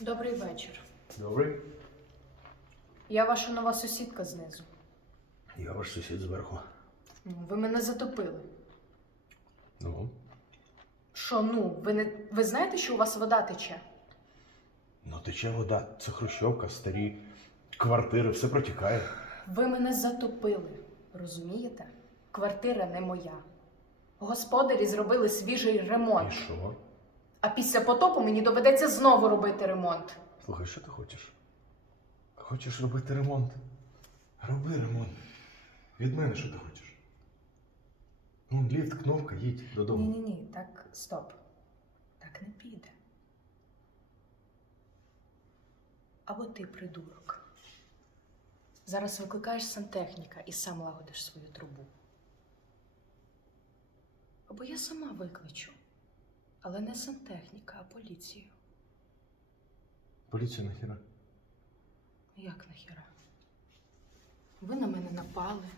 Добрий вечір. Добрий. Я ваша нова сусідка знизу. Я ваш сусід зверху. Ну, Ви мене затопили. Ну, Що, ну, ви не ви знаєте, що у вас вода тече? ну тече вода, це хрущовка, старі квартири, все протікає. Ви мене затопили, розумієте? Квартира не моя. Господарі зробили свіжий І ремонт. що? А після потопу мені доведеться знову робити ремонт. Слухай, що ти хочеш? Хочеш робити ремонт? Роби ремонт. Від мене що ти хочеш? Ну, ліфт, кнопка, їдь додому. Ні, ні, ні, так, стоп. Так не піде. Або ти придурок. Зараз викликаєш сантехніка і сам лагодиш свою трубу. Або я сама викличу. Але не сантехніка, а поліцію. Поліція нахіра. Як нахіра? Ви на мене напали.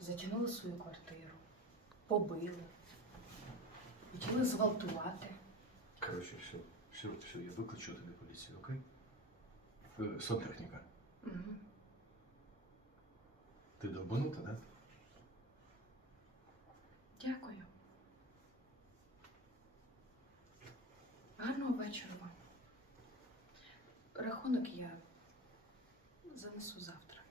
Затягнули свою квартиру, побили, хотіли зґвалтувати. Коротше, все, все, все, я викличу тобі поліцію, окей? Е, Сантехніка. Мгм. Ти довбанута, да? Гарного вечора вам. Рахунок я занесу завтра.